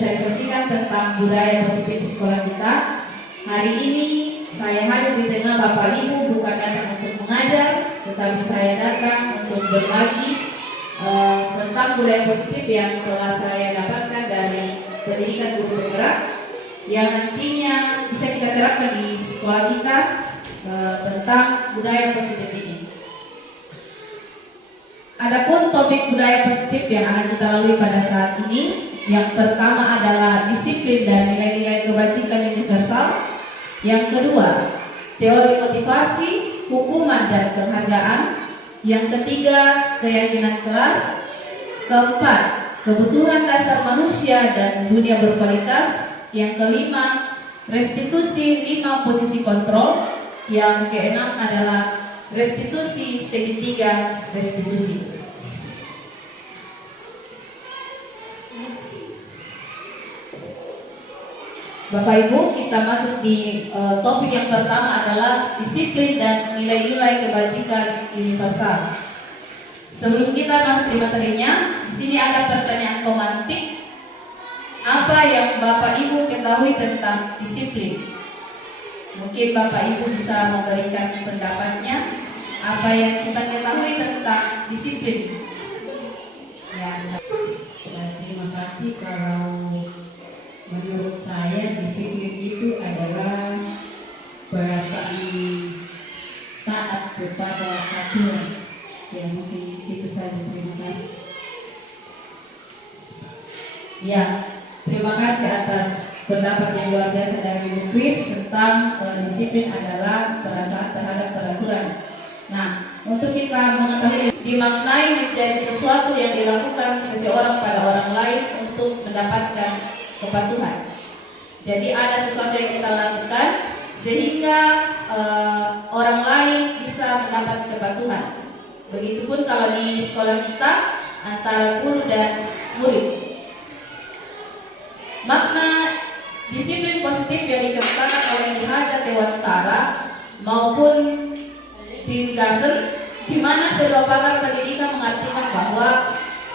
mensosialisasikan tentang budaya positif di sekolah kita. Hari ini saya hadir di tengah Bapak Ibu bukan datang untuk mengajar, tetapi saya datang untuk berbagi tentang budaya positif yang telah saya dapatkan dari pendidikan guru penggerak yang nantinya bisa kita terapkan di sekolah kita tentang budaya positif ini. Adapun topik budaya positif yang akan kita lalui pada saat ini, yang pertama adalah disiplin dan nilai-nilai kebajikan universal. Yang kedua, teori motivasi, hukuman dan penghargaan. Yang ketiga, keyakinan kelas. Keempat, kebutuhan dasar manusia dan dunia berkualitas. Yang kelima, restitusi 5 posisi kontrol. Yang keenam adalah restitusi segitiga restitusi. Bapak Ibu, kita masuk di topik yang pertama adalah disiplin dan nilai-nilai kebajikan universal. Sebelum kita masuk di materinya, di sini ada pertanyaan pemantik. Apa yang Bapak Ibu ketahui tentang disiplin? Mungkin Bapak Ibu bisa memberikan pendapatnya. Apa yang kita ketahui tentang disiplin? Ya, terima kasih. Kalau menurut saya disiplin itu adalah perasaan taat kepada aturan. Ya, mungkin itu saja. Terima kasih. Ya, terima kasih atas pendapat yang luar biasa dari Bu Kris tentang disiplin adalah perasaan terhadap peraturan. Nah, untuk kita mengetahui dimaknai menjadi sesuatu yang dilakukan seseorang pada orang lain untuk mendapatkan kepatuhan. Jadi ada sesuatu yang kita lakukan sehingga orang lain bisa mendapat kepatuhan. Begitupun kalau di sekolah kita antara guru dan murid. Makna disiplin positif yang dikemukakan oleh Nirhaja Dewastara maupun Dean Gassen, di mana kedua pakar pendidikan mengartikan bahwa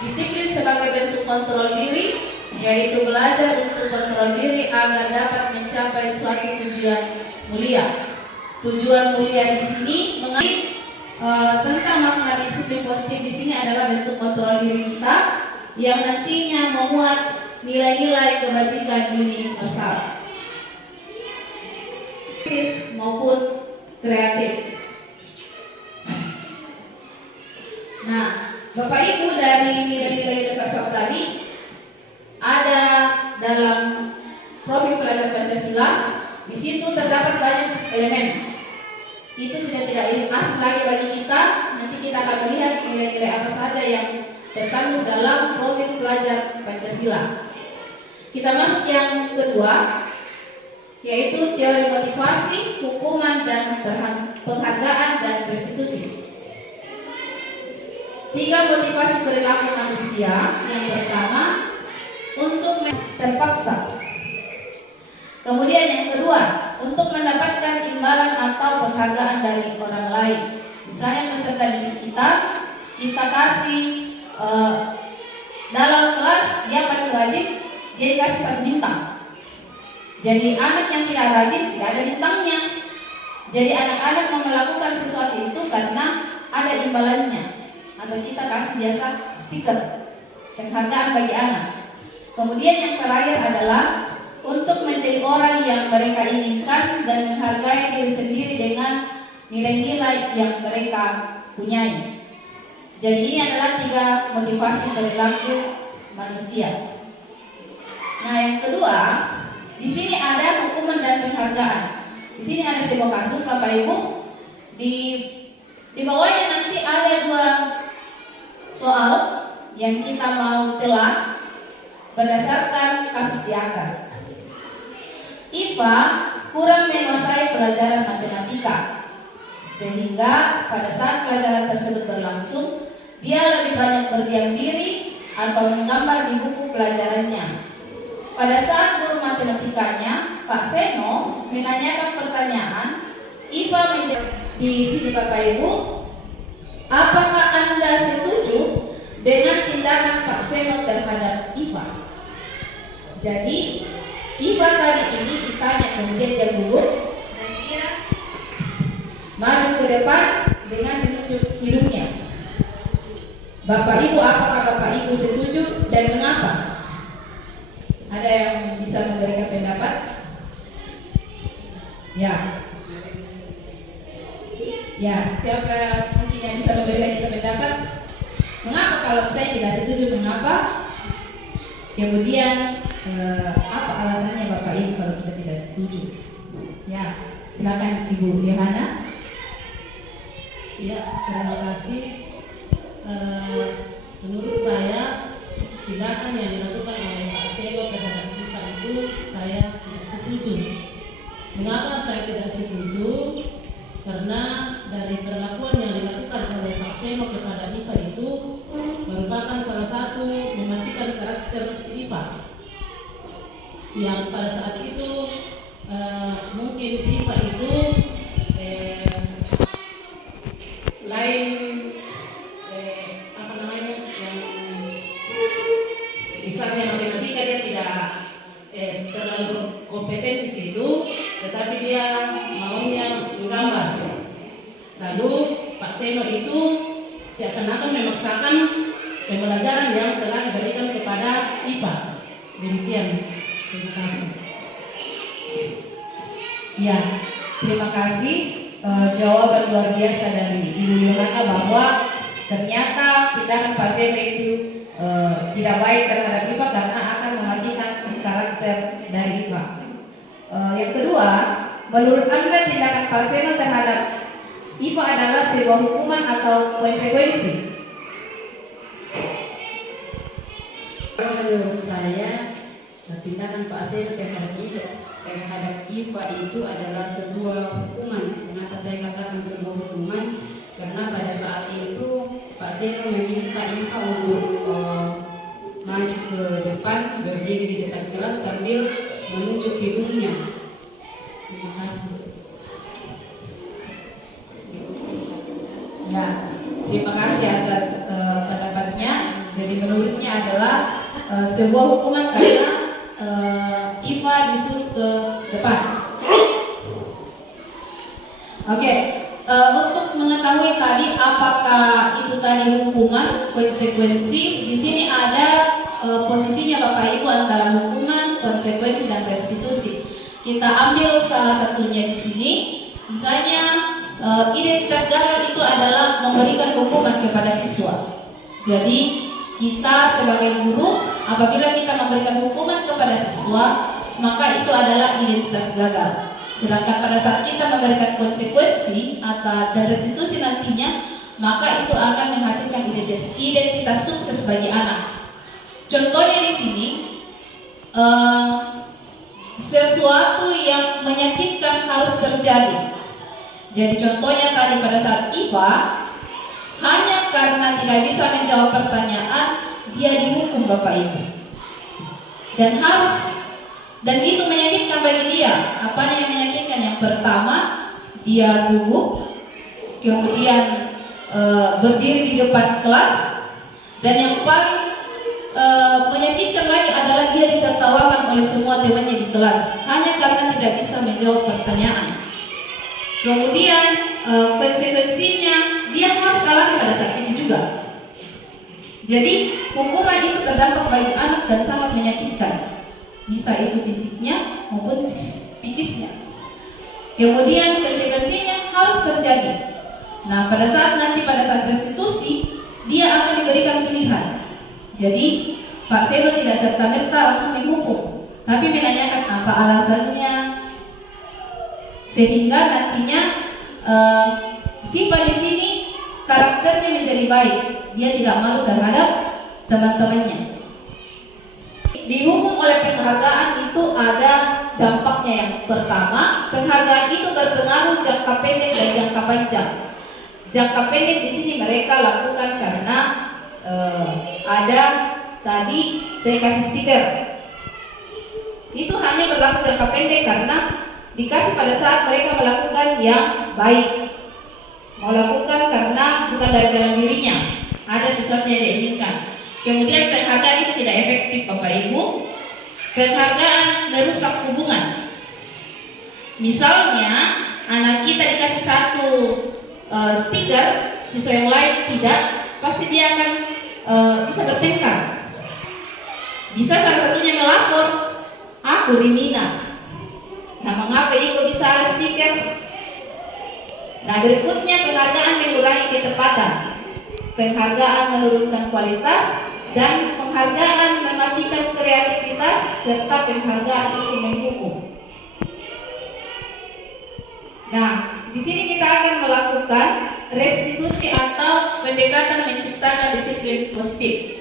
disiplin sebagai bentuk kontrol diri, yaitu belajar untuk kontrol diri agar dapat mencapai suatu tujuan mulia. Tujuan mulia di sini tentang makna disiplin positif di sini adalah bentuk kontrol diri kita yang nantinya memuat nilai-nilai kebajikan universal maupun kreatif. Nah, Bapak Ibu, dari nilai-nilai universal tadi ada dalam profil pelajar Pancasila. Di situ terdapat banyak elemen. Itu sudah tidak asing lagi bagi kita. Nanti kita akan melihat nilai-nilai apa saja yang terkandung dalam profil pelajar Pancasila. Kita masuk yang kedua, yaitu teori motivasi, hukuman dan penghargaan dan restitusi. 3 motivasi perilaku manusia. Yang pertama, untuk terpaksa. Kemudian yang kedua, untuk mendapatkan imbalan atau penghargaan dari orang lain. Misalnya peserta didik kita kasih dalam kelas dia paling rajin, dia dikasih 1 bintang. Jadi anak yang tidak rajin tidak ada bintangnya. Jadi anak-anak mau melakukan sesuatu itu karena ada imbalannya. Atau kita kasih biasa stiker penghargaan bagi anak. Kemudian yang terakhir adalah untuk menjadi orang yang mereka inginkan dan menghargai diri sendiri dengan nilai-nilai yang mereka punyai. Jadi ini adalah 3 motivasi perilaku manusia. Nah, yang kedua, di sini ada hukuman dan penghargaan. Di sini ada sebuah kasus, Bapak Ibu. Di bawahnya nanti ada 2 soal yang kita mau telah berdasarkan kasus di atas. IPA kurang menguasai pelajaran matematika, sehingga pada saat pelajaran tersebut berlangsung, dia lebih banyak berdiam diri atau menggambar di buku pelajarannya. Pada saat guru matematikanya, Pak Seno, menanyakan pertanyaan, IPA menjawab. Di sini Bapak Ibu, apakah Anda setuju dengan tindakan Pak Seno terhadap IPA? Jadi Iva tadi ini ditanya, kemudian dia gugup dan dia maju ke depan dengan menunjuk hidungnya. Bapak Ibu, apakah Bapak Ibu setuju dan mengapa? Ada yang bisa memberikan pendapat? Ya. Ya, siapa mungkin yang bisa memberikan pendapat? Mengapa kalau saya tidak setuju, mengapa? Kemudian apa alasannya Bapak Ibu kalau kita tidak setuju? Ya, silakan Ibu Yohana. Ya, terima kasih. Menurut saya tindakan yang dilakukan oleh Pak Selo terhadap kita itu saya tidak setuju. Mengapa saya tidak setuju? Karena dari perlakuan yang dilakukan oleh Pak Selo kepada IPA itu merupakan salah satu mematikan karakter si IPA. Yang pada saat itu mungkin IPA itu lain apa namanya, yang misalnya matematika dia tidak terlalu kompeten di situ, tetapi dia maunya menggambar. Lalu Pak Seno itu seakan-akan memaksakan pembelajaran yang telah diberikan kepada IPA. Demikian. Terima kasih. Ya, terima kasih. Jawaban luar biasa dari Ibu Yohana bahwa ternyata tindakan Pak Seno itu tidak baik terhadap IPA karena akan mematikan karakter dari IPA. Yang kedua, menurut Anda tindakan Pak Seno terhadap IPA adalah sebuah hukuman atau konsekuensi? Menurut saya, tindakan Pak Seno terhadap IPA itu adalah sebuah hukuman. Kenapa saya katakan sebuah hukuman? Karena pada saat itu Pak Seno meminta IPA untuk maju ke depan, berdiri di depan kelas sambil menunjuk hidungnya. Terima kasih. Ya, terima kasih atas pendapatnya. Jadi menurutnya adalah sebuah hukuman karena IPA disuruh ke depan. Oke, untuk mengetahui tadi apakah itu tadi hukuman, konsekuensi, di sini ada posisinya Bapak Ibu antara hukuman, konsekuensi dan restitusi. Kita ambil salah satunya di sini. Misalnya identitas gagal itu adalah memberikan hukuman kepada siswa. Jadi kita sebagai guru, apabila kita memberikan hukuman kepada siswa, maka itu adalah identitas gagal. Sedangkan pada saat kita memberikan konsekuensi dan restitusi nantinya, maka itu akan menghasilkan identitas sukses bagi anak. Contohnya di sini, sesuatu yang menyakitkan harus terjadi. Jadi contohnya tadi pada saat IPA, hanya karena tidak bisa menjawab pertanyaan, dia dihukum Bapak Ibu. Dan itu menyakitkan bagi dia. Apanya yang menyakitkan? Yang pertama, dia gugup, kemudian berdiri di depan kelas, dan yang paling menyakitkan lagi adalah dia ditertawakan oleh semua temannya di kelas hanya karena tidak bisa menjawab pertanyaan. Kemudian konsekuensinya dia harus alami pada saat itu juga. Jadi hukuman itu berdampak bagi anak dan sangat menyakitkan, bisa itu fisiknya maupun psikisnya. Kemudian konsekuensinya harus terjadi. Nah, pada saat restitusi dia akan diberikan pilihan. Jadi Pak Selo tidak serta-merta langsung dihukum, tapi menanyakan apa alasannya, sehingga nantinya siswa di sini karakternya menjadi baik, dia tidak malu terhadap teman-temannya. Dihukum oleh penghargaan itu ada dampaknya. Yang pertama, penghargaan itu berpengaruh jangka pendek dan jangka panjang. Jangka pendek di sini mereka lakukan karena ada tadi saya kasih stiker. Itu hanya berlaku jangka pendek karena dikasih pada saat mereka melakukan yang baik. Mau lakukan karena bukan dari dalam dirinya, ada sesuatu yang diinginkan. Kemudian penghargaan itu tidak efektif Bapak Ibu. Penghargaan merusak hubungan. Misalnya anak kita dikasih satu stiker, siswa yang lain tidak, pasti dia akan bisa bertengkar. Bisa salah satunya melapor, aku Rimina. Nah, mengapa Iko bisa ada stiker? Nah, berikutnya penghargaan mengurangi ketepatan, penghargaan menurunkan kualitas, dan penghargaan mematikan kreativitas, serta penghargaan untuk menghukum. Nah, di sini kita akan melakukan restitusi atau pendekatan menciptakan disiplin positif.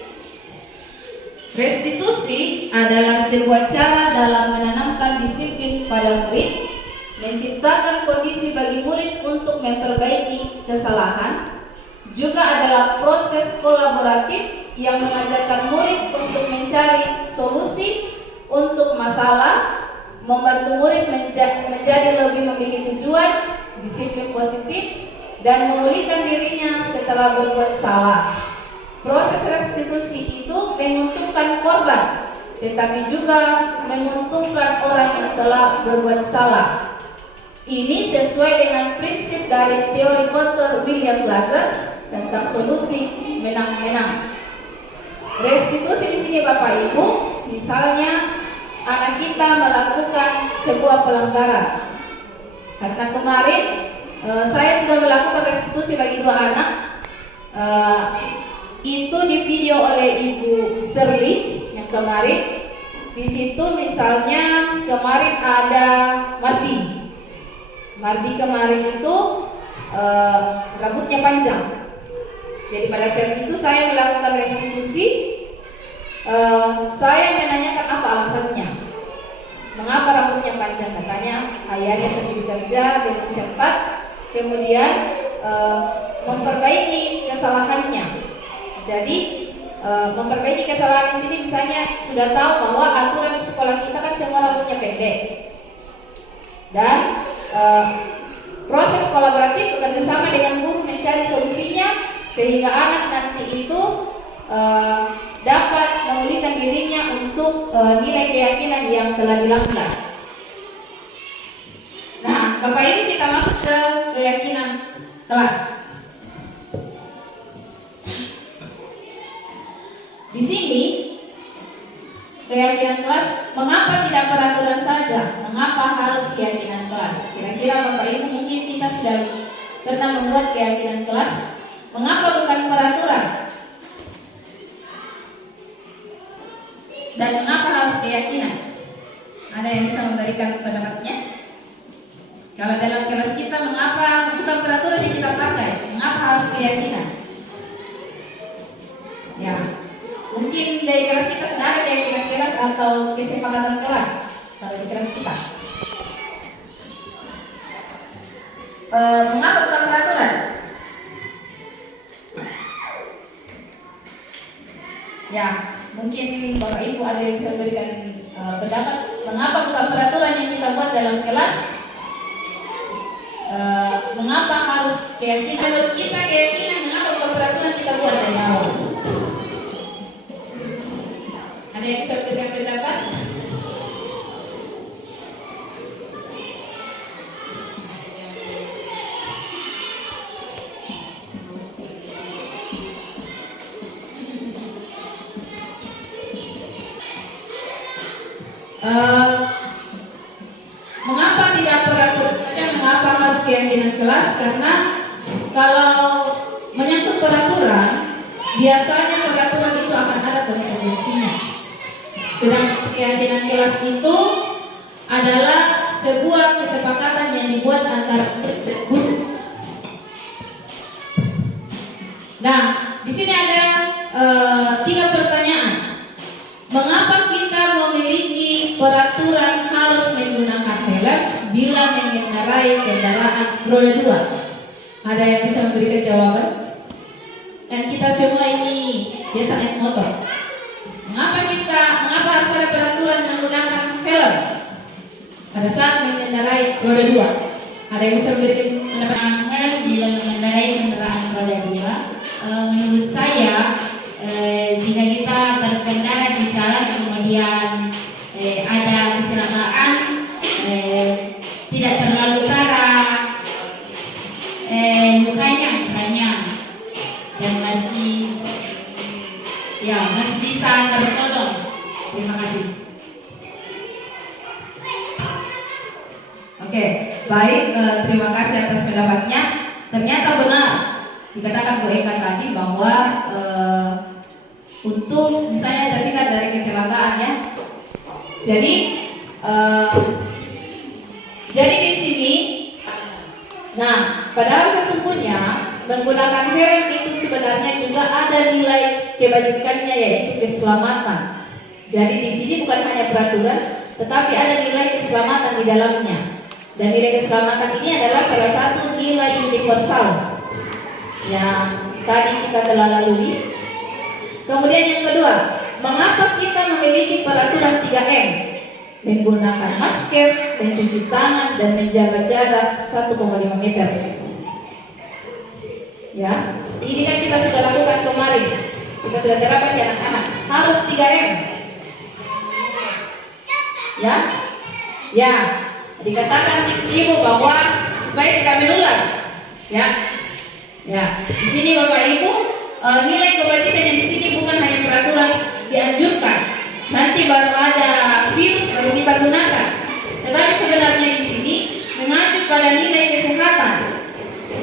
Restitusi adalah sebuah cara dalam menanamkan disiplin pada murid, menciptakan kondisi bagi murid untuk memperbaiki kesalahan, juga adalah proses kolaboratif yang mengajarkan murid untuk mencari solusi untuk masalah, membantu murid menjadi lebih memiliki tujuan, disiplin positif, dan memulihkan dirinya setelah berbuat salah. Proses restitusi itu menguntungkan korban, tetapi juga menguntungkan orang yang telah berbuat salah. Ini sesuai dengan prinsip dari teori Walter William Glaser tentang solusi menang-menang. Restitusi di sini Bapak Ibu, misalnya anak kita melakukan sebuah pelanggaran. Karena kemarin saya sudah melakukan restitusi bagi 2 anak. Itu di video oleh Ibu Serli yang kemarin. Di situ misalnya kemarin ada Mardi. Mardi kemarin itu rambutnya panjang. Jadi pada saat itu saya melakukan restitusi. Saya menanyakan apa alasannya, mengapa rambutnya panjang. Katanya ayahnya pergi bekerja dengan cepat, kemudian memperbaiki kesalahannya. Jadi memperbaiki kesalahan di sini misalnya sudah tahu bahwa aturan di sekolah kita kan semua rambutnya pendek, dan proses kolaboratif bekerjasama dengan guru mencari solusinya sehingga anak nanti itu dapat memulihkan dirinya untuk nilai keyakinan yang telah dilanggar. Nah, Bapak Ibu, kita masuk ke keyakinan kelas. Di sini keyakinan kelas, mengapa tidak peraturan saja? Mengapa harus keyakinan kelas? Kira-kira Bapak Ibu mungkin kita sudah pernah membuat keyakinan kelas. Mengapa bukan peraturan? Dan mengapa harus keyakinan? Ada yang bisa memberikan pendapatnya? Kalau dalam kelas kita, mengapa bukan peraturan yang kita pakai? Mengapa harus keyakinan? Ya, mungkin dari kelas kita sudah ada keyakinan kelas atau kesepakatan kelas. Kalau di kelas kita, mengapa bukan peraturan? Ya, mungkin Bapak Ibu ada yang bisa memberikan pendapat mengapa bukan peraturan yang kita buat dalam kelas. Mengapa harus keyakinan? Menurut kita keyakinan, mengapa bukan peraturan kita buat dari awal? Ada yang bisa memberikan pendapat? Mengapa tidak peraturan saja? Mengapa harus keyakinan kelas? Karena kalau menyangkut peraturan, biasanya peraturan itu akan ada konsekuensinya. Sedangkan keyakinan kelas itu adalah sebuah kesepakatan yang dibuat antara murid dan guru. Nah, di sini ada 3 pertanyaan. Mengapa kita memiliki peraturan harus menggunakan helm bila mengendarai kendaraan roda 2? Ada yang bisa memberikan jawaban? Dan kita semua ini biasa naik motor. Mengapa harus ada peraturan menggunakan helm pada saat mengendarai roda 2? Ada yang bisa memberikan pendapat? Helm bila mengendarai kendaraan roda 2, menurut saya jika kita berkendara di jalan kemudian mukanya yang masih bisa anda bertolong. Terima kasih. Oke, baik, terima kasih atas pendapatnya. Ternyata benar dikatakan Bu Eka tadi bahwa untuk misalnya terlihat dari kecelakaan ya. Jadi di sini, nah, padahal sesungguhnya menggunakan helm itu sebenarnya juga ada nilai kebajikannya, yaitu keselamatan. Jadi di sini bukan hanya peraturan, tetapi ada nilai keselamatan di dalamnya. Dan nilai keselamatan ini adalah salah satu nilai universal yang tadi kita telah lalui. Kemudian yang kedua, mengapa kita memiliki peraturan 3M? Menggunakan masker, mencuci tangan, dan menjaga jarak 1,5 meter. Ya, ini kan kita sudah lakukan kemarin. Kita sudah terapkan di anak-anak. Harus 3M. Ya, dikatakan ibu bahwa supaya tidak menular. Ya. Di sini Bapak Ibu, nilai kebajikan yang di sini bukan hanya peraturan dianjurkan. Nanti baru ada virus baru kita gunakan. Tetapi sebenarnya di sini mengacu pada nilai kesehatan.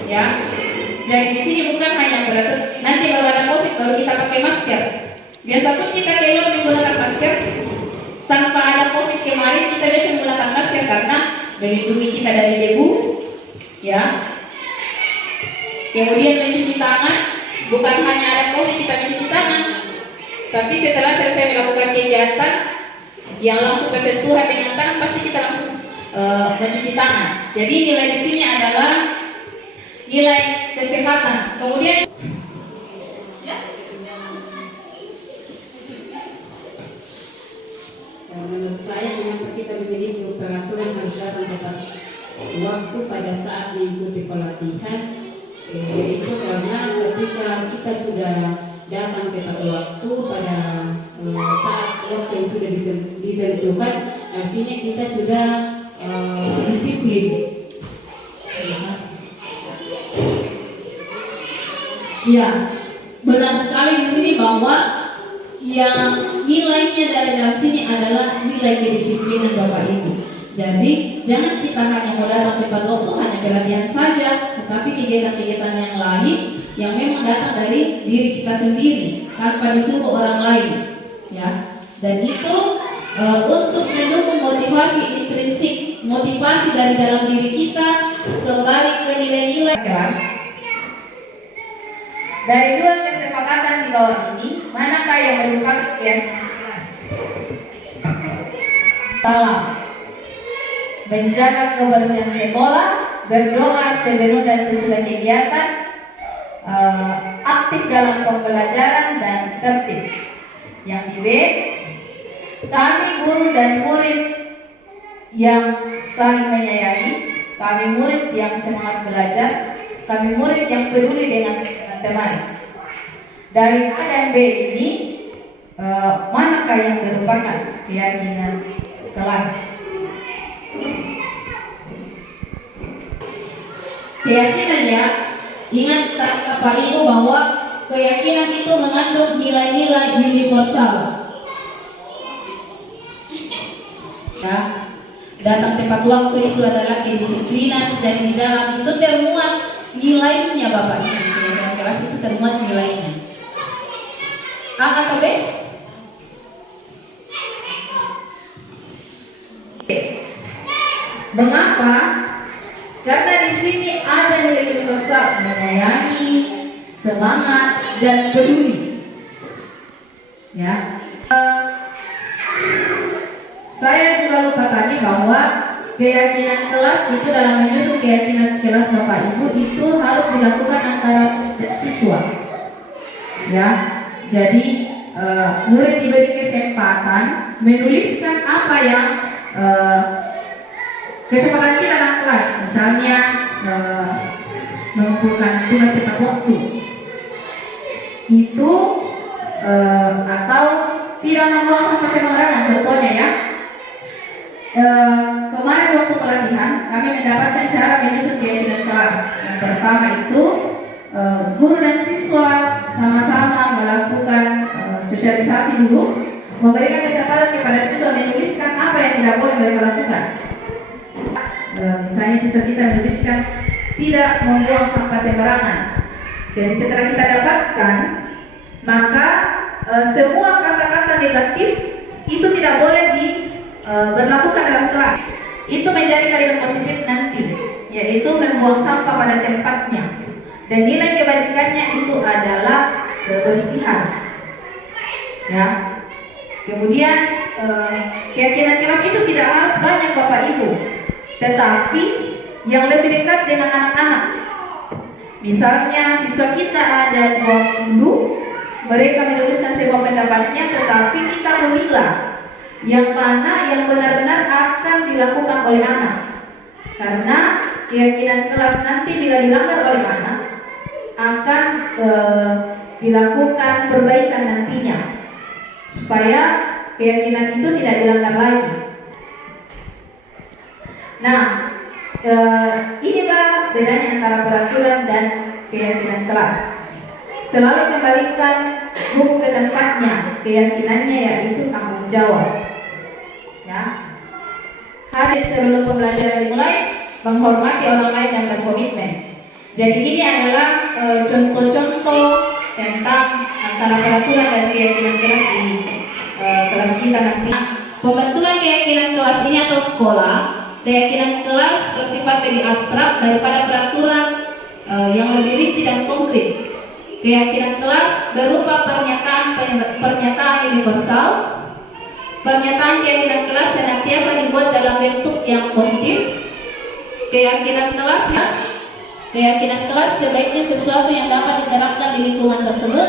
Ya. Jadi di sini bukan hanya beratur. Nanti kalau ada COVID baru kita pakai masker. Biasa pun kita keluar menggunakan masker. Tanpa ada COVID kemarin kita biasa menggunakan masker karena melindungi kita dari debu. Ya. Kemudian mencuci tangan. Bukan hanya ada COVID kita mencuci tangan. Tapi setelah selesai melakukan kegiatan yang langsung bersentuhan dengan tangan, pasti kita langsung mencuci tangan. Jadi nilai di sini adalah nilai kesehatan. Kemudian menurut saya mengapa kita memiliki peraturan harus datang tepat waktu pada saat mengikuti pelatihan, itu karena ketika kita sudah datang tepat waktu pada saat waktu yang sudah ditentukan, artinya kita sudah disiplin. ya, benar sekali di sini bahwa yang nilainya dari dalam sini adalah nilai kedisiplinan Bapak Ibu. Jadi jangan kita hanya mau datang tepat waktu hanya pelatihan saja, tetapi kegiatan-kegiatan yang lain yang memang datang dari diri kita sendiri tanpa disuruh orang lain, ya. Dan itu untuk mendukung motivasi intrinsik, motivasi dari dalam diri kita kembali ke nilai-nilai keras. Dari dua kesepakatan di bawah ini, manakah yang merupakan yang keras? Salah. Menjaga kebersihan sekolah, berdoa sebelum dan sesudah kegiatan, aktif dalam pembelajaran dan tertib. Yang B, kami guru dan murid yang saling menyayangi, kami murid yang semangat belajar, kami murid yang peduli dengan teman. Dari A dan B ini, manakah yang merupakan keyakinan kelas? Keyakinannya, ingat Bapak Ibu bahwa keyakinan itu mengandung nilai-nilai universal. Ya, datang tepat waktu itu adalah kedisiplinan. Jadi di dalam itu termuat nilainya Bapak Ibu. Dalam kelas itu termuat nilainya. A atau B? Mengapa? Karena di sini ada nilai universal, menyayangi, semangat, dan peduli. Ya. Saya juga lupa tadi bahwa keyakinan kelas itu dalam menyusun keyakinan kelas Bapak Ibu itu harus dilakukan antara siswa. Ya. Jadi murid diberi kesempatan menuliskan apa yang kesempatan kita dalam kelas, misalnya mengumpulkan tugas tepat waktu itu, atau tidak membuang sampah sembarangan, contohnya ya. Kemarin waktu pelatihan kami mendapatkan cara menyusun keyakinan kelas. Yang pertama itu guru dan siswa sama-sama melakukan sosialisasi dulu, memberikan kesempatan kepada siswa menuliskan apa yang tidak boleh mereka lakukan. Misalnya siswa kita menuliskan tidak membuang sampah sembarangan. Jadi setelah kita dapatkan, maka semua kata-kata negatif itu tidak boleh diberlakukan dalam kelas. Itu menjadi kalimat positif nanti, yaitu membuang sampah pada tempatnya. Dan nilai kebajikannya itu adalah kebersihan. Ya. Kemudian keyakinan kelas itu tidak harus banyak Bapak Ibu, tetapi yang lebih dekat dengan anak-anak. Misalnya siswa kita ada 20, mereka menuliskan sebuah pendapatnya, tetapi kita memilah yang mana yang benar-benar akan dilakukan oleh anak. Karena keyakinan kelas nanti bila dilanggar oleh anak akan dilakukan perbaikan nantinya, supaya keyakinan itu tidak dilanggar lagi. Nah, inilah bedanya antara peraturan dan keyakinan kelas. Selalu kembalikan buku ke tempatnya, keyakinannya yaitu tanggung jawab. Ya. Hadir sebelum pembelajaran dimulai, menghormati orang lain dan berkomitmen. Jadi ini adalah contoh-contoh tentang antara peraturan dan keyakinan kelas di kelas kita nanti. Pembentukan keyakinan kelas ini atau sekolah, keyakinan kelas bersifat lebih abstrak daripada peraturan yang lebih rinci dan konkret. Keyakinan kelas berupa pernyataan universal. Pernyataan keyakinan kelas senantiasa dibuat dalam bentuk yang positif. Keyakinan kelas sebaiknya sesuatu yang dapat diterapkan di lingkungan tersebut.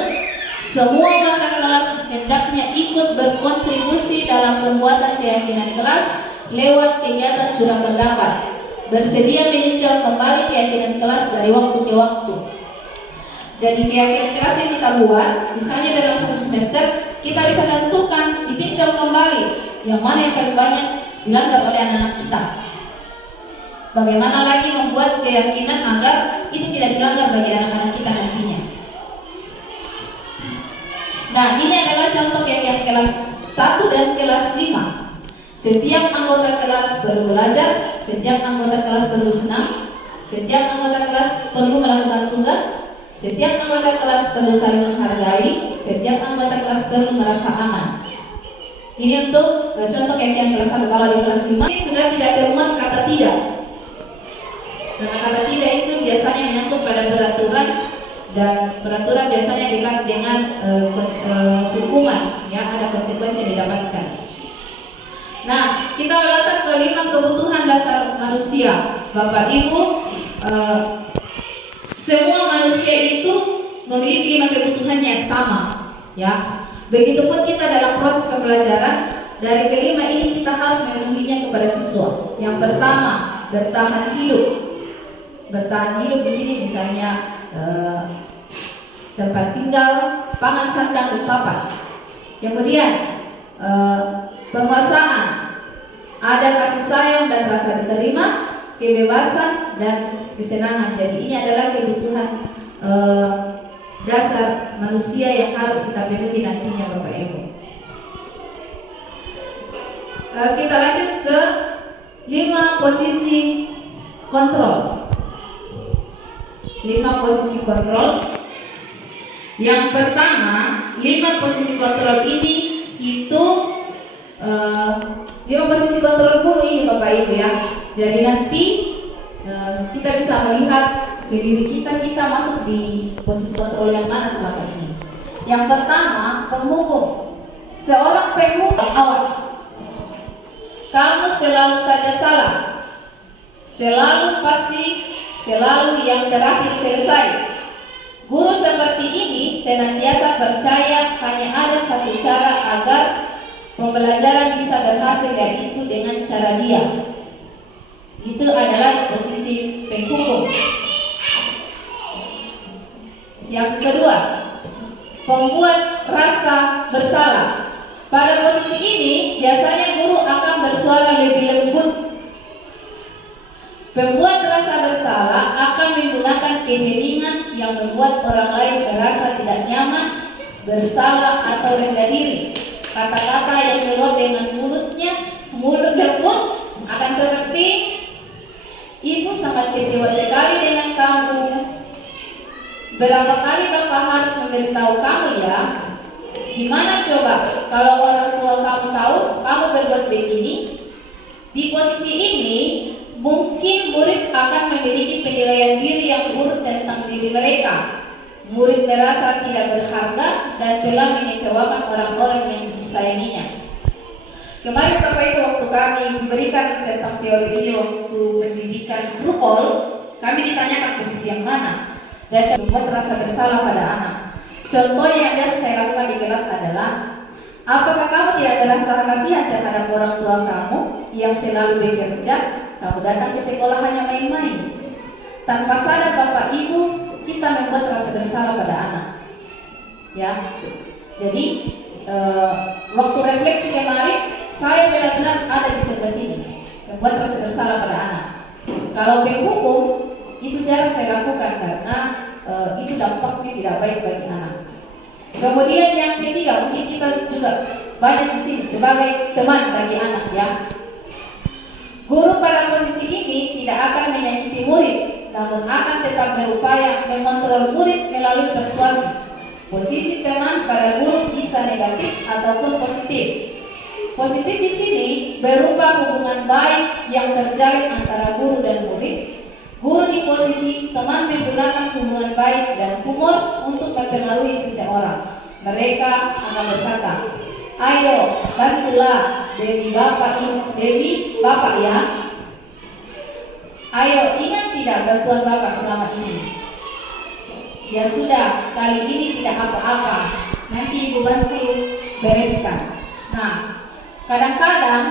Semua warga kelas hendaknya ikut berkontribusi dalam pembuatan keyakinan kelas lewat kegiatan curah pendapat. Bersedia meninjau kembali keyakinan kelas dari waktu ke waktu. Jadi keyakinan kelas yang kita buat, misalnya dalam satu semester, kita bisa tentukan, ditinjau kembali yang mana yang paling banyak dilanggar oleh anak-anak kita. Bagaimana lagi membuat keyakinan agar itu tidak dilanggar bagi anak-anak kita nantinya. Nah, ini adalah contoh keyakinan kelas 1 dan kelas 5. Setiap anggota kelas perlu belajar, setiap anggota kelas perlu senang, setiap anggota kelas perlu melakukan tugas, setiap anggota kelas perlu saling menghargai, setiap anggota kelas perlu merasa aman. Ini untuk contoh keyakinan kelas 1. Kalau di kelas 5 ini sudah tidak termuat kata tidak. Karena kata tidak itu biasanya menyangkut pada peraturan, dan peraturan biasanya dekat dengan hukuman, ya, ada konsekuensi yang didapatkan. Nah, kita datang ke 5 kebutuhan dasar manusia. Bapak Ibu, semua manusia itu memiliki 5 kebutuhan yang sama, ya. Begitupun kita dalam proses pembelajaran, dari kelima ini kita harus memenuhinya kepada siswa. Yang pertama, bertahan hidup. Bertahan hidup di sini misalnya tempat tinggal, pangan, sandang, dan papan. Kemudian penguasaan, ada kasih sayang dan rasa diterima, kebebasan dan kesenangan. Jadi ini adalah kebutuhan dasar manusia yang harus kita penuhi nantinya, Bapak Ibu. Kita lanjut ke 5 posisi kontrol. 5 posisi kontrol. Yang pertama, 5 posisi kontrol ini itu 5 posisi kontrol guru ini, Bapak Ibu, ya. Jadi nanti kita bisa melihat ke diri kita masuk di posisi kontrol yang mana selama ini. Yang pertama, penghukum. Seorang penghukum, awas, kamu selalu saja salah, selalu pasti, selalu yang terakhir selesai. Guru seperti ini senantiasa percaya hanya ada satu cara agar pembelajaran bisa berhasil, yaitu dengan cara dia. Itu adalah posisi penghukum. Yang kedua, pembuat rasa bersalah. Pada posisi ini biasanya guru akan bersuara lebih lembut. Pembuat rasa bersalah akan menggunakan keheningan yang membuat orang lain merasa tidak nyaman, bersalah atau rendah diri. Kata-kata yang keluar dengan mulut lembut akan seperti, "Ibu sangat kecewa sekali dengan kamu. Berapa kali Bapak harus memberitahu kamu ya? Gimana coba kalau orang tua kamu tahu kamu berbuat begini?" Di posisi ini mungkin murid akan memiliki penilaian diri yang buruk tentang diri mereka. Murid merasa tidak berharga dan telah mengecewakan orang-orang yang disayanginya. Kemarin Bapak Ibu, waktu kami diberikan tentang teori ini waktu pendidikan Brukol, kami ditanyakan posisi yang mana dan membuat rasa bersalah pada anak. Contohnya yang biasa saya lakukan di kelas adalah, apakah kamu tidak merasa kasihan terhadap orang tua kamu yang selalu bekerja? Kamu datang ke sekolah hanya main-main. Tanpa sadar Bapak Ibu, kita membuat rasa bersalah pada anak. Ya, jadi waktu refleksi kemarin, saya benar-benar ada di sebelah sini, membuat rasa bersalah pada anak. Kalau penghukum, itu jarang saya lakukan karena itu dampaknya tidak baik bagi anak. Kemudian yang ketiga, mungkin kita juga banyak di sini sebagai teman bagi anak ya. Guru pada posisi ini tidak akan menyakiti murid, namun akan tetap berupaya mengontrol murid melalui persuasi. Posisi teman pada guru bisa negatif ataupun positif. Positif di sini berupa hubungan baik yang terjalin antara guru dan murid. Guru di posisi teman menggunakan hubungan baik dan humor untuk mempengaruhi seseorang. Mereka akan berkata, "Ayo, bantulah Dewi Bapak ya. Ayo, ingat tidak bantuan Bapak selama ini? Ya sudah, kali ini tidak apa-apa. Nanti Ibu bantu bereskan." Nah, kadang-kadang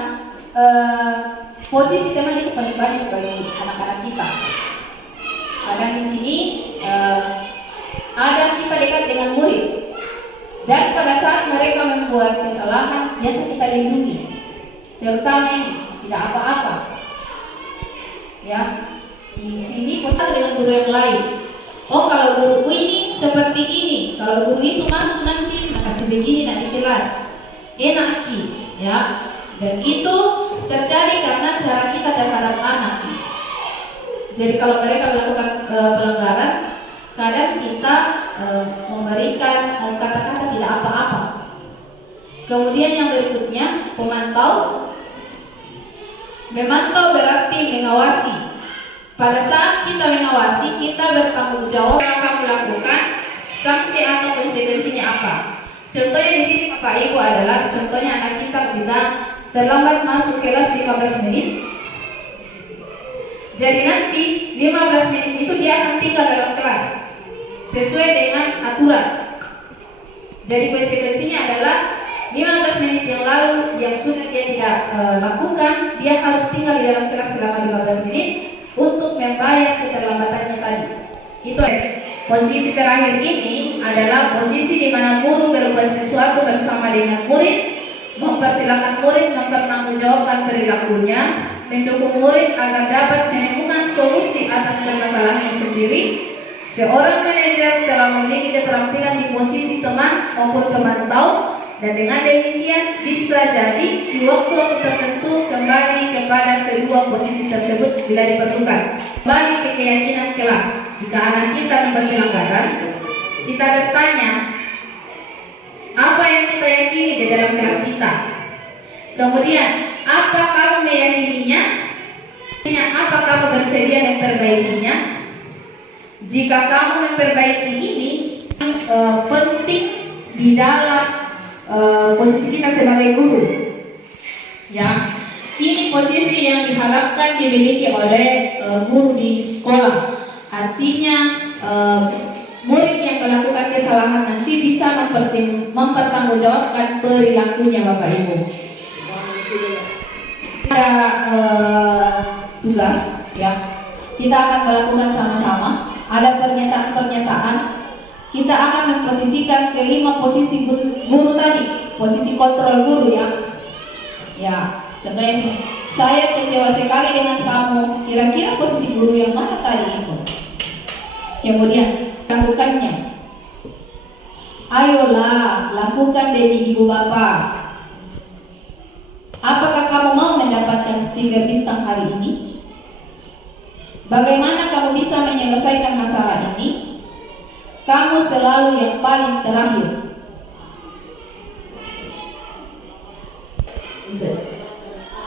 posisi teman itu paling banyak bagi anak-anak kita. Kadang di sini ada kita dekat dengan murid. Dan pada saat mereka membuat kesalahan, biasa kita lindungi. Terutama ini, tidak apa-apa. Ya, di sini posisi dengan guru yang lain. Oh, kalau guru ini seperti ini, kalau guru itu masuk nanti kasih begini nanti kelas. Enak ya. Dan itu terjadi karena cara kita terhadap anak. Jadi kalau mereka melakukan pelanggaran, kadang kita memberikan kata-kata tidak apa-apa. Kemudian yang berikutnya, pemantau. Memantau berarti mengawasi. Pada saat kita mengawasi, kita bertanggung jawab yang kamu lakukan, sanksi atau konsekuensinya apa. Contohnya di sini Bapak Ibu adalah, contohnya anak kita terlambat masuk kelas 15 menit. Jadi nanti 15 menit itu dia akan tinggal dalam kelas sesuai dengan aturan. Jadi konsekuensinya adalah 15 menit yang lalu yang sudah dia tidak lakukan, dia harus tinggal di dalam kelas selama 15 menit untuk membayar keterlambatannya tadi. Itu posisi terakhir ini adalah posisi di mana guru berbuat sesuatu bersama dengan murid, mempersilakan murid mempertanggungjawabkan perilakunya, mendukung murid agar dapat menemukan solusi atas permasalahannya sendiri. Seorang manajer telah memiliki keterampilan di posisi teman maupun pemantau, dan dengan demikian bisa jadi di waktu-waktu tertentu kembali kepada kedua posisi tersebut bila diperlukan. Kembali ke keyakinan kelas. Jika anak kita membuat pelanggaran, kita bertanya, apa yang kita yakini di dalam kelas kita? Kemudian, apa kamu meyakininya? Apa kamu bersedia memperbaikinya? Jika kamu memperbaiki ini, penting di dalam posisi kita sebagai guru. Ya, ini posisi yang diharapkan dimiliki oleh guru di sekolah. Artinya, murid yang melakukan kesalahan nanti bisa mempertanggungjawabkan perilakunya, Bapak Ibu. Ada tugas, ya. Kita akan melakukan sama-sama. Ada pernyataan-pernyataan. Kita akan memposisikan kelima posisi guru tadi. posisi kontrol guru ya. Ya, contohnya sini. Saya kecewa sekali dengan kamu. Kira-kira posisi guru yang mana tadi itu? Kemudian lakukannya. Ayolah, lakukan demi ibu bapak. Apakah kamu mau mendapatkan stiker bintang hari ini? Bagaimana kamu bisa menyelesaikan masalah ini? Kamu selalu yang paling terakhir.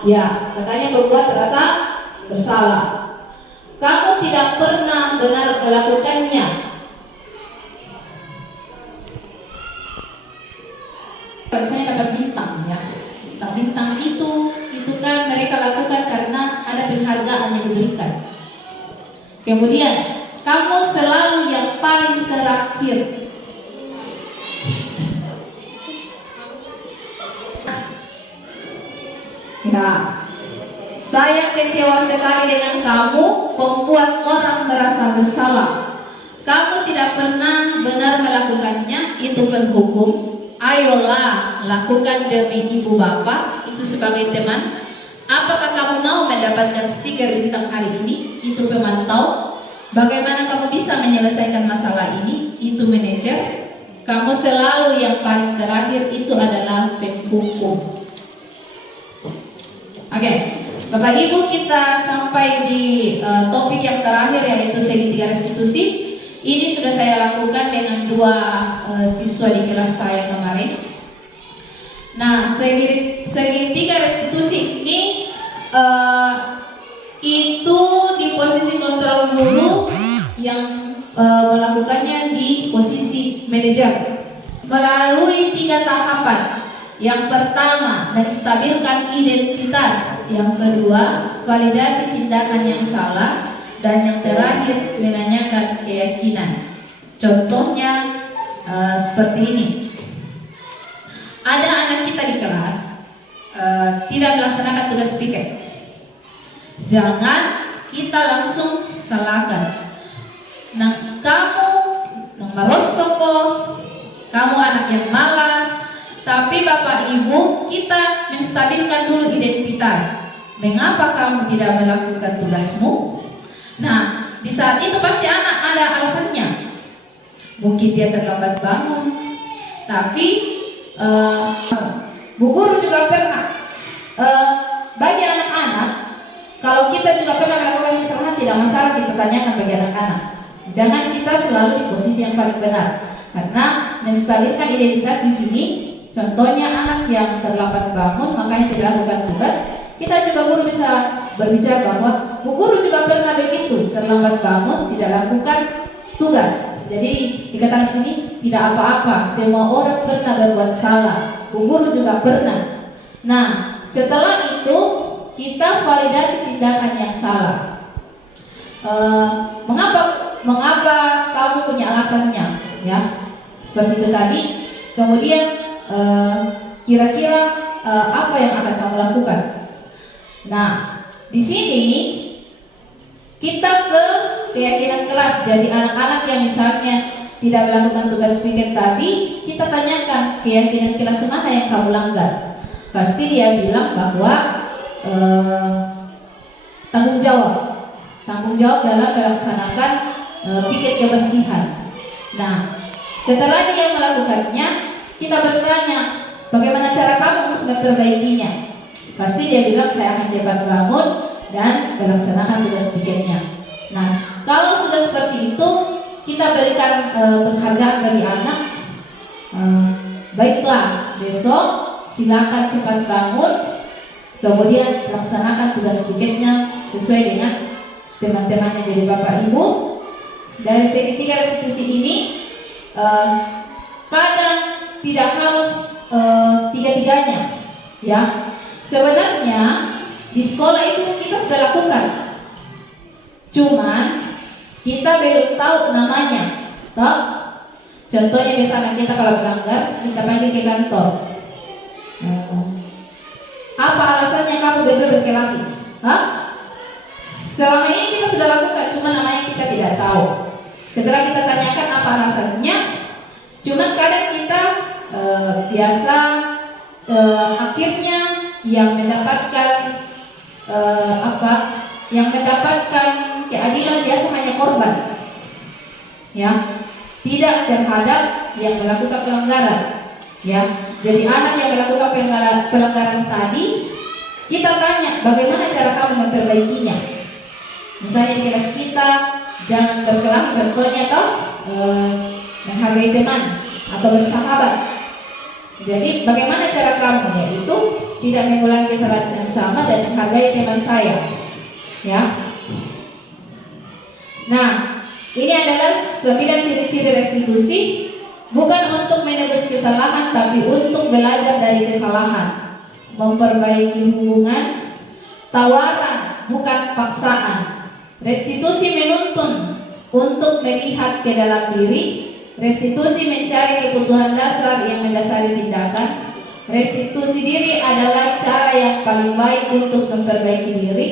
Ya, katanya berbuat rasa bersalah. Kamu tidak pernah benar melakukannya. Misalnya dapat bintang ya. Bintang itu kan mereka lakukan karena ada penghargaan yang diberikan. Kemudian kamu selalu yang paling terakhir. Ya, saya kecewa sekali dengan kamu, membuat orang merasa bersalah. Kamu tidak pernah benar melakukannya, itu penghukum. Ayolah, lakukan demi ibu bapak, itu sebagai teman. Apakah kamu mau mendapatkan stiker bintang hari ini, itu pemantau. Bagaimana kamu bisa menyelesaikan masalah ini, itu manajer. Kamu selalu yang paling terakhir, itu adalah penghukum. Oke, Bapak Ibu, kita sampai di topik yang terakhir, yaitu segitiga restitusi. Ini sudah saya lakukan dengan 2 siswa di kelas saya kemarin. Nah, segitiga restitusi ini itu di posisi kontrol guru yang melakukannya di posisi manajer melalui 3 tahapan. Yang pertama, menstabilkan identitas. Yang kedua, validasi tindakan yang salah. Dan yang terakhir, menanyakan keyakinan. Contohnya seperti ini. Ada anak kita di kelas tidak melaksanakan tugas piket. Jangan kita langsung salahkan. Nah, kamu marosoko, kamu anak yang malas. Tapi Bapak Ibu, kita menstabilkan dulu identitas. Mengapa kamu tidak melakukan tugasmu? Nah, di saat itu pasti anak ada alasannya. Mungkin dia terlambat bangun. Tapi Bu Guru juga pernah bagi anak-anak, kalau kita juga pernah melakukan kesalahan, tidak masalah dipertanyakan bagi anak-anak. Jangan kita selalu di posisi yang paling benar, karena menstabilkan identitas di sini. Contohnya anak yang terlambat bangun, makanya tidak lakukan tugas. Kita juga guru bisa berbicara bahwa Bu Guru juga pernah begitu, terlambat bangun, tidak lakukan tugas. Jadi dikatakan di sini tidak apa-apa, semua orang pernah berbuat salah. Bu Guru juga pernah. Nah, setelah itu kita validasi tindakan yang salah. Mengapa kamu punya alasannya? Ya, seperti itu tadi. Kemudian kira-kira apa yang akan kamu lakukan? Nah, di sini kita ke keyakinan kelas. Jadi anak-anak yang misalnya tidak melakukan tugas piket tadi, kita tanyakan keyakinan kelas mana yang kamu langgar. Pasti dia bilang bahwa tanggung jawab dalam melaksanakan piket kebersihan. Nah, setelah dia melakukannya, kita bertanya, bagaimana cara kamu untuk memperbaikinya? Pasti dia bilang, saya akan cepat bangun dan melaksanakan tugas piketnya. Nah, kalau sudah seperti itu, kita berikan penghargaan bagi anak. Baiklah, besok silakan cepat bangun, kemudian laksanakan tugas piketnya sesuai dengan teman-temannya. Jadi Bapak Ibu, dari segitiga restitusi ini kadang tidak harus tiga-tiganya, ya. Sebenarnya di sekolah itu kita sudah lakukan, cuman kita belum tahu namanya. Toh? Contohnya biasanya kita kalau melanggar, kita panggil ke kantor. Apa alasannya kamu berdua berkelahi? Selama ini kita sudah lakukan, cuma namanya kita tidak tahu. Setelah kita tanyakan apa alasannya, cuman kadang kita biasa akhirnya yang mendapatkan yang mendapatkan keadilan biasa hanya korban, ya, tidak terhadap yang melakukan pelanggaran, ya. Jadi anak yang melakukan pelanggaran tadi, kita tanya bagaimana cara kamu memperbaikinya. Misalnya di kelas kita jangan berkelahi, contohnya toh menghargai teman atau bersahabat. Jadi bagaimana cara kamu, yaitu tidak mengulangi kesalahan yang sama dan menghargai teman saya, ya. Nah, ini adalah 9 ciri-ciri restitusi, bukan untuk menebus kesalahan, tapi untuk belajar dari kesalahan, memperbaiki hubungan, tawaran bukan paksaan. Restitusi menuntun untuk melihat ke dalam diri. Restitusi mencari kebutuhan dasar yang mendasari tindakan. Restitusi diri adalah cara yang paling baik untuk memperbaiki diri.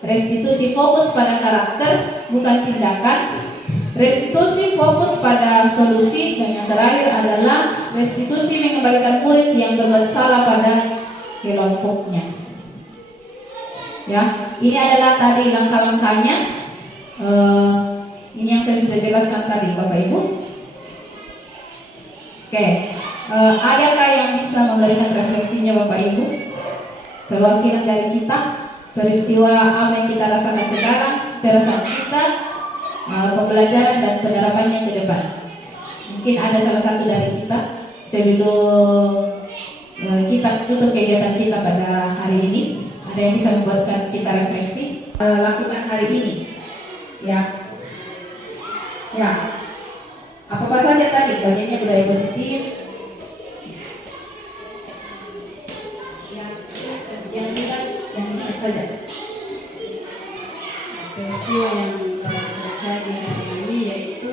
Restitusi fokus pada karakter, bukan tindakan. Restitusi fokus pada solusi. Dan yang terakhir adalah restitusi mengembalikan murid yang berbuat salah pada kelompoknya. Ya, ini adalah tadi langkah-langkahnya. Ini yang saya sudah jelaskan tadi, Bapak Ibu. Oke, adakah yang bisa memberikan refleksinya, Bapak Ibu? Perwakilan dari kita, peristiwa apa yang kita rasakan sekarang, perasaan kita, pembelajaran dan penerapannya ke depan. Mungkin ada salah satu dari kita sebelum kita tutup kegiatan kita pada hari ini, ada yang bisa membuatkan kita refleksi, lakukan hari ini, ya. Apa saja tadi sebagiannya budaya positif, yang ingat saja. Peristiwa yang terjadi hari ini yaitu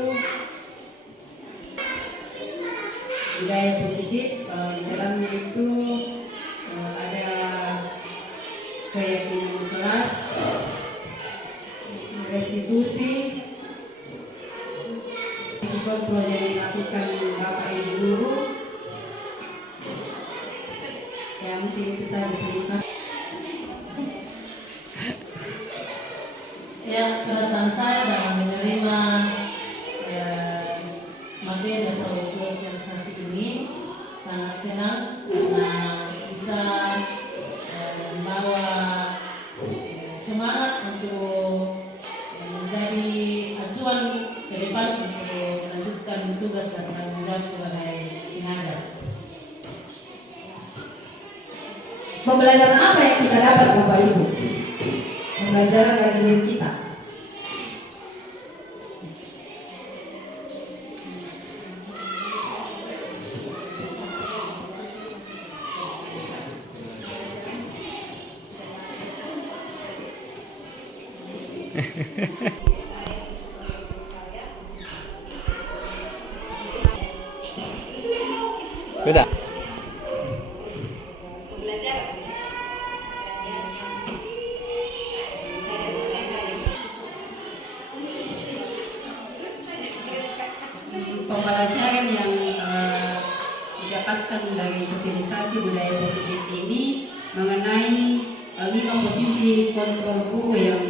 budaya positif. Di dalamnya itu ada keyakinan kelas, restitusi, kontrol yang dilakukan Bapak Ibu guru. Ya, mungkin itu saja. Terima kasih. Ya, perasaan saya dalam menerima materi atau sosialisasi ini sangat senang karena bisa membawa semangat untuk menjadi acuan ke depan untuk melanjutkan tugas dan tanggung jawab sebagai pengajar. Pembelajaran apa yang kita dapat, Bapak Ibu? Pembelajaran bagi diri kita. Sudah. Pembelajaran yang didapatkan dari sosialisasi budaya positif ini mengenai 5 posisi kontrol guru yang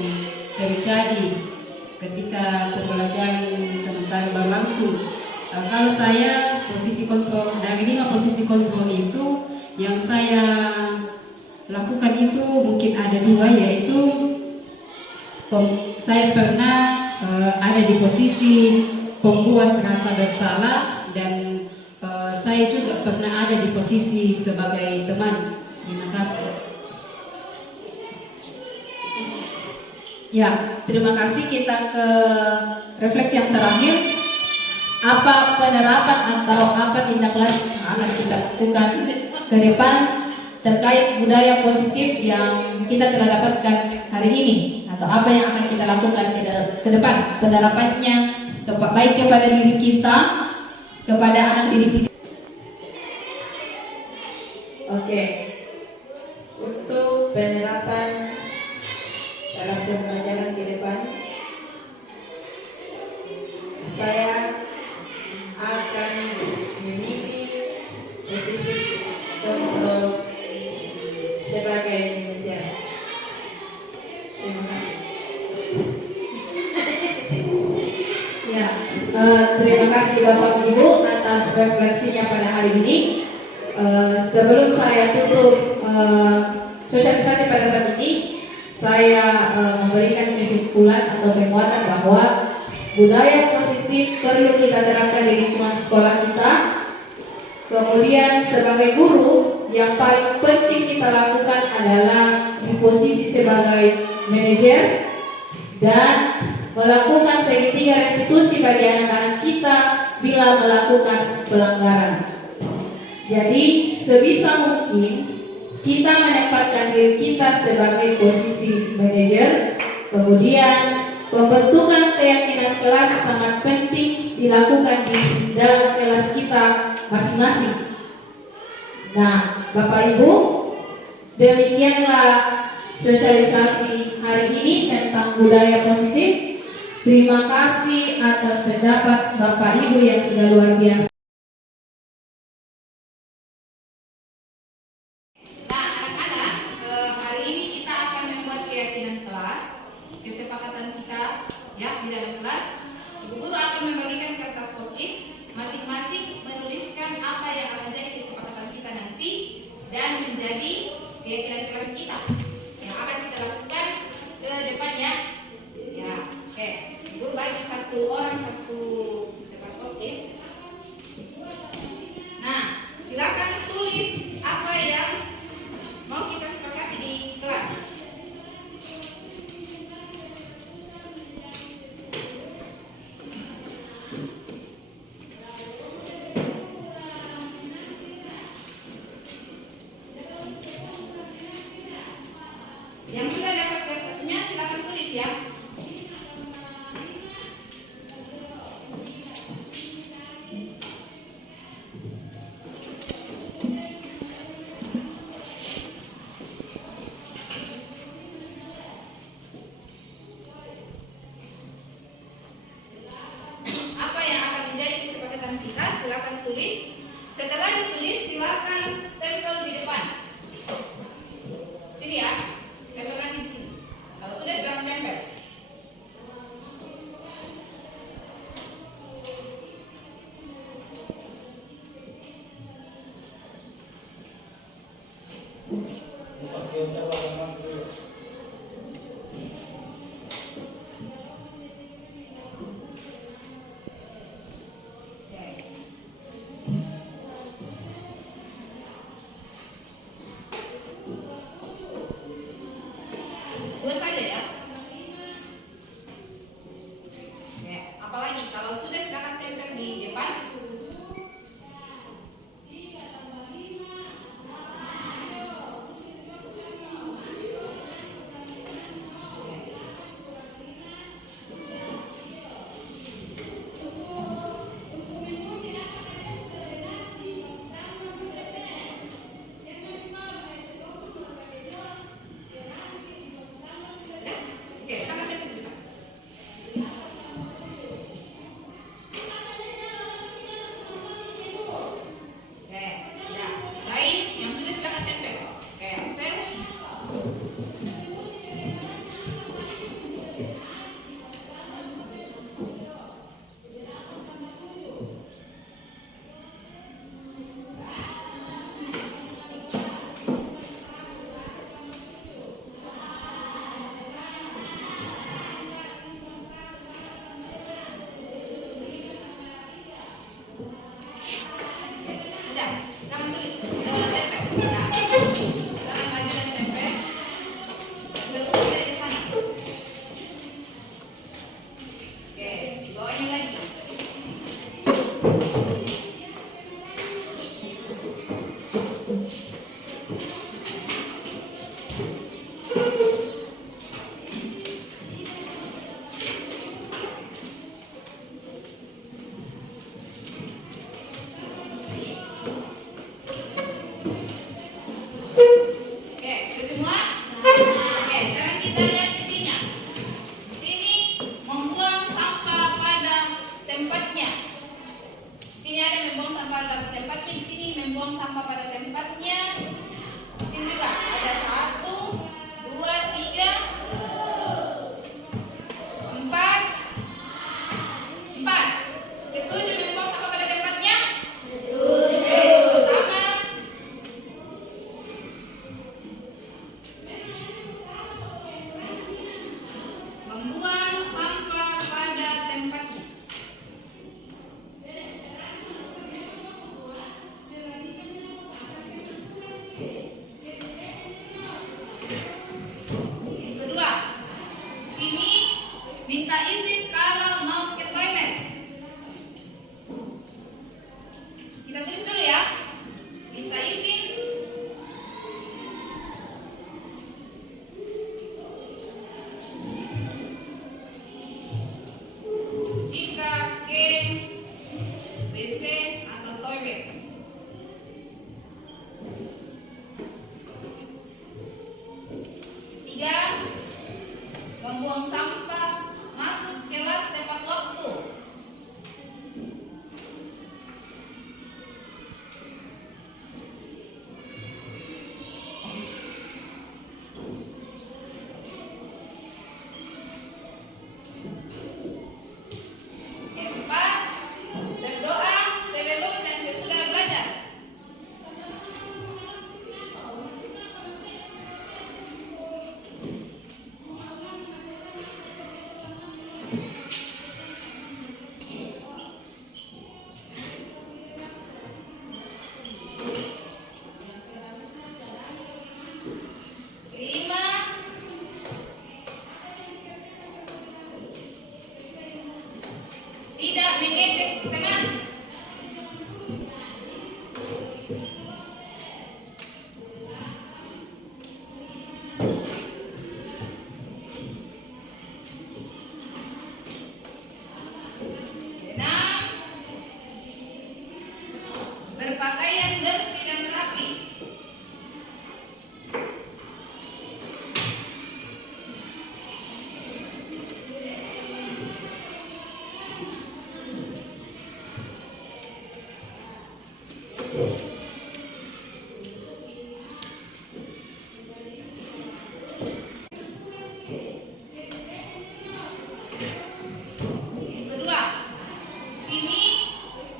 terjadi ketika pembelajaran sementara berlangsung. Kalau saya posisi kontrol dari 5 posisi kontrol itu yang saya lakukan itu mungkin ada 2, yaitu saya pernah ada di posisi pembuat merasa bersalah dan saya juga pernah ada di posisi sebagai teman. Terima kasih. Ya, terima kasih. Kita ke refleksi yang terakhir. Apa penerapan atau apa tindak lanjut yang akan kita lakukan ke depan terkait budaya positif yang kita telah dapatkan hari ini, atau apa yang akan kita lakukan ke depan penerapannya baik kepada diri kita, kepada anak didik kita. Oke, untuk penerapan dalam pembelajaran ke depan, saya akan memilih posisi kontrol terima kasih Bapak Ibu atas refleksinya pada hari ini. Sebelum saya tutup sosialisasi pada saat ini, saya memberikan kesimpulan atau penguatan bahwa budaya positif perlu kita terapkan di lingkungan sekolah kita. Kemudian sebagai guru, yang paling penting kita lakukan adalah di posisi sebagai manajer dan melakukan segitiga restitusi bagi anak-anak kita bila melakukan pelanggaran. Jadi sebisa mungkin kita menempatkan diri kita sebagai posisi manajer. Kemudian pembentukan keyakinan kelas sangat penting dilakukan di dalam kelas kita masing-masing. Nah, Bapak Ibu, demikianlah sosialisasi hari ini tentang budaya positif. Terima kasih atas pendapat Bapak Ibu yang sudah luar biasa. Nah, anak-anak, hari ini kita akan membuat keyakinan kelas, kesepakatan kita ya di dalam kelas. Ibu guru akan membagikan kertas post-it, masing-masing menuliskan apa yang akan jadi kesepakatan kita nanti dan menjadi keyakinan kelas kita yang akan kita lakukan ke depannya. Ya, oke. Ibu bagi satu orang satu kertas post-it. Nah, silakan tulis apa yang mau kita sepakati di kelas. Yang sudah dapat kertasnya silakan tulis ya. Apa yang akan menjadi kesepakatan kita silakan tulis. Setelah ditulis silakan tempel di depan. Sini ya. Tempel nanti di sini. Kalau sudah silakan tempel. Dua saja ya. Oke, apalagi kalau sudah silakan tempel di depan. Oke, silakan tempel di depan. Oke, ya. Lain yang sudah silakan tempel. Oke, Ansel. Sudah, jangan tulis. Tempel. Nah, silakan maju dan tempel. Betul saya di sana. Oke, di bawahnya lagi. Oke, sudah semua? Oke, sekarang kita lihat isinya. Di sini membuang sampah pada tempatnya. Di sini ada membuang sampah pada tempatnya. Di sini membuang sampah pada tempatnya. Di sini juga ada 1, 2, 3, 4. 4. mengejek kanan. Keenam, berpakaian bersih dan rapi. Yang kedua, sini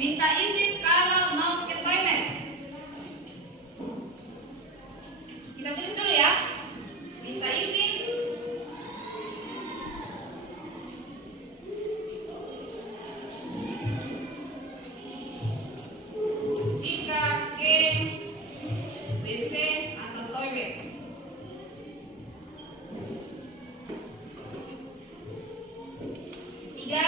minta izin kalau mau ke toilet. Kita tulis dulu ya. Minta izin jika ke WC atau toilet. Tiga,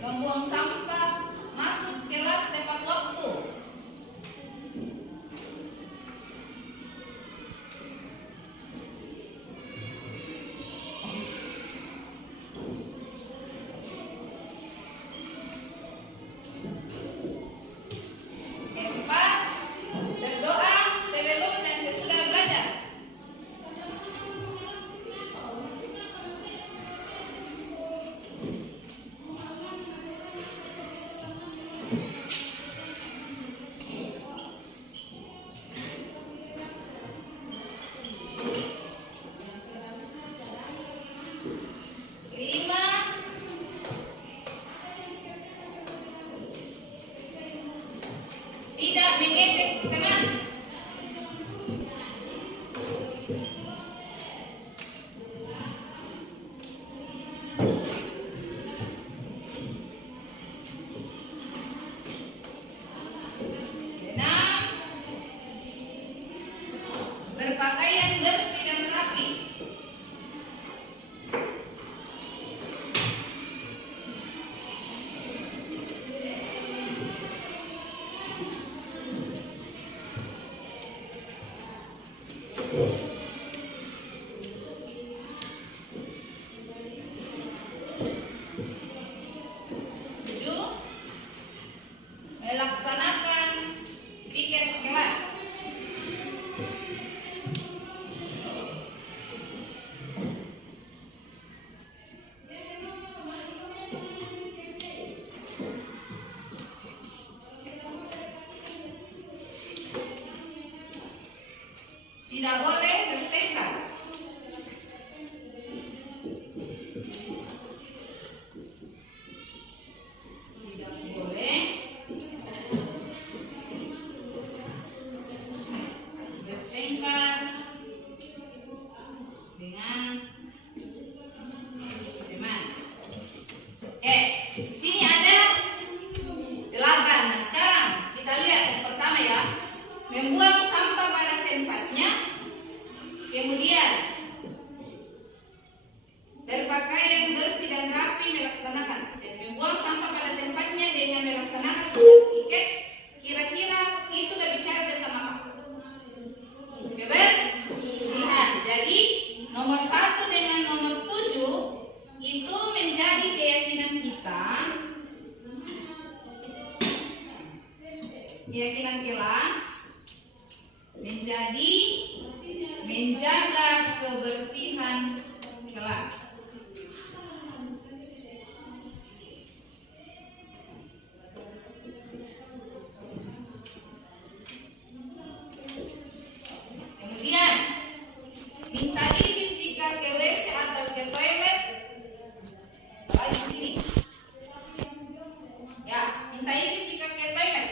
membuang sampah masuk kelas tepat waktu. Yang keempat, berdoa sebelum dan sesudah belajar. Kelima, tidak mengejek kanan. Keenam, berpakaian bersih dan rapi. Tujuh, melaksanakan piket kelas. Tidak boleh bertengkar. Tidak boleh bertengkar dengan teman. Di sini ada 8. Nah, sekarang kita lihat yang pertama ya. Membuang sampah pada tempatnya. Kemudian berpakaian bersih dan rapi melaksanakan. Jadi membuang sampah pada tempatnya dengan melaksanakan tugas piket. Kira-kira itu berbicara tentang apa? Kebersihan. Jadi nomor 1 dengan nomor 7 itu menjadi keyakinan kita. Keyakinan kelas menjadi menjaga kebersihan kelas. Kemudian minta izin jika ke WC atau ke toilet. Lagi di sini. Ya, minta izin jika ke toilet.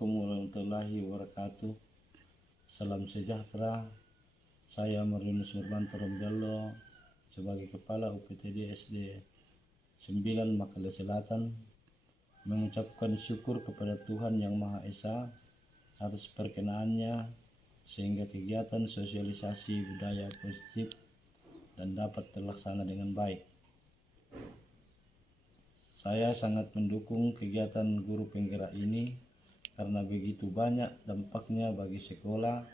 Assalamualaikum warahmatullahi wabarakatuh. Salam sejahtera. Saya Marinus Nurmanto Romjallo sebagai Kepala UPTD SD 9 Makale Selatan mengucapkan syukur kepada Tuhan Yang Maha Esa atas perkenaannya sehingga kegiatan sosialisasi budaya positif dan dapat terlaksana dengan baik. Saya sangat mendukung kegiatan guru penggerak ini karena begitu banyak dampaknya bagi sekolah,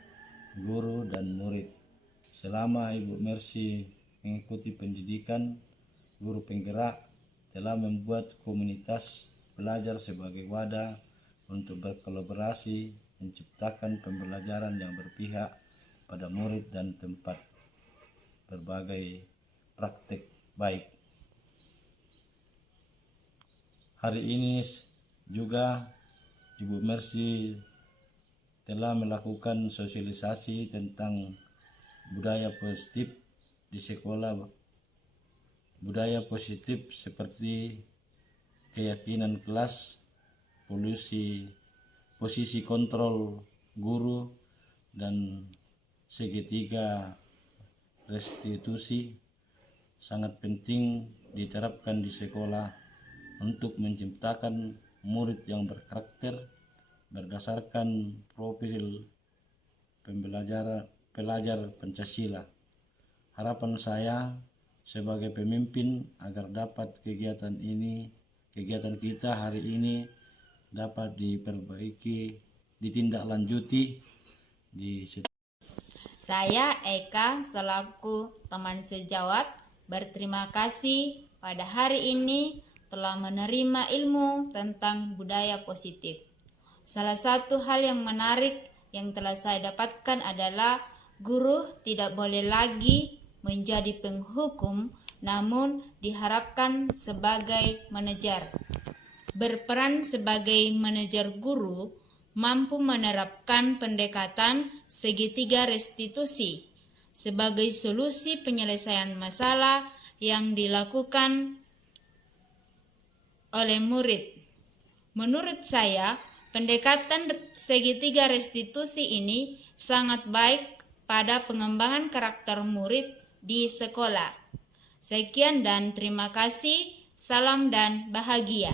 guru, dan murid. Selama Ibu Mercy mengikuti pendidikan, guru penggerak telah membuat komunitas belajar sebagai wadah untuk berkolaborasi, menciptakan pembelajaran yang berpihak pada murid dan tempat berbagai praktik baik. Hari ini juga Ibu Mercy telah melakukan sosialisasi tentang budaya positif di sekolah. Budaya positif seperti keyakinan kelas, posisi kontrol guru, dan segitiga restitusi sangat penting diterapkan di sekolah untuk menciptakan murid yang berkarakter berdasarkan profil pelajar Pancasila. Harapan saya sebagai pemimpin agar dapat kegiatan kita hari ini dapat diperbaiki, ditindaklanjuti di Saya Eka selaku teman sejawat berterima kasih pada hari ini telah menerima ilmu tentang budaya positif. Salah satu hal yang menarik yang telah saya dapatkan adalah guru tidak boleh lagi menjadi penghukum, namun diharapkan sebagai manajer. Berperan sebagai manajer guru mampu menerapkan pendekatan segitiga restitusi sebagai solusi penyelesaian masalah yang dilakukan oleh murid. Menurut saya, pendekatan segitiga restitusi ini sangat baik pada pengembangan karakter murid di sekolah. Sekian dan terima kasih. Salam dan bahagia.